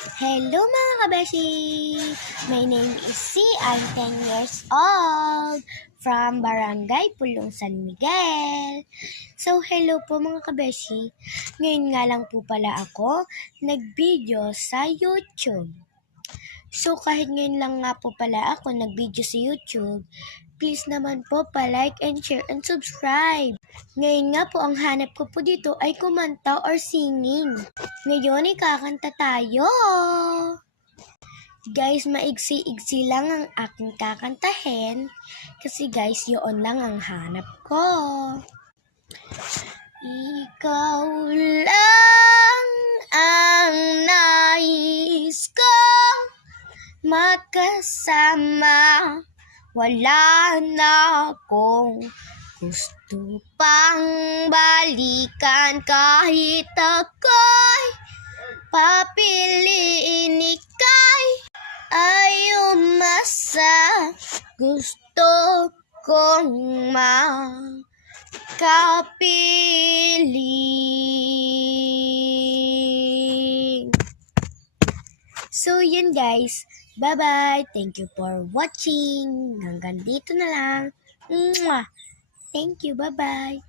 Hello mga kabeshi! My name is C. I'm 10 years old from Barangay Pulong San Miguel. So hello po mga kabeshi. Ngayon nga lang po pala ako nag-video sa YouTube. So kahit ngayon lang nga po pala ako nag-video sa YouTube, please naman po pa-like and share and subscribe. Ngayon nga po ang hanap ko po dito ay kumanta or singing. Ngayon ay kakanta tayo. Guys, maigsi-igsi lang ang aking kakantahin kasi guys, yun lang ang hanap ko. Ikaw lang ang nais ko makasama. Wala na akong gusto pang balikan kahit ako'y papiliin ika'y ay umasa. Gusto kong makapiling. So yun guys, bye-bye. Thank you for watching. Hanggang dito na lang. Mwah! Thank you, bye-bye.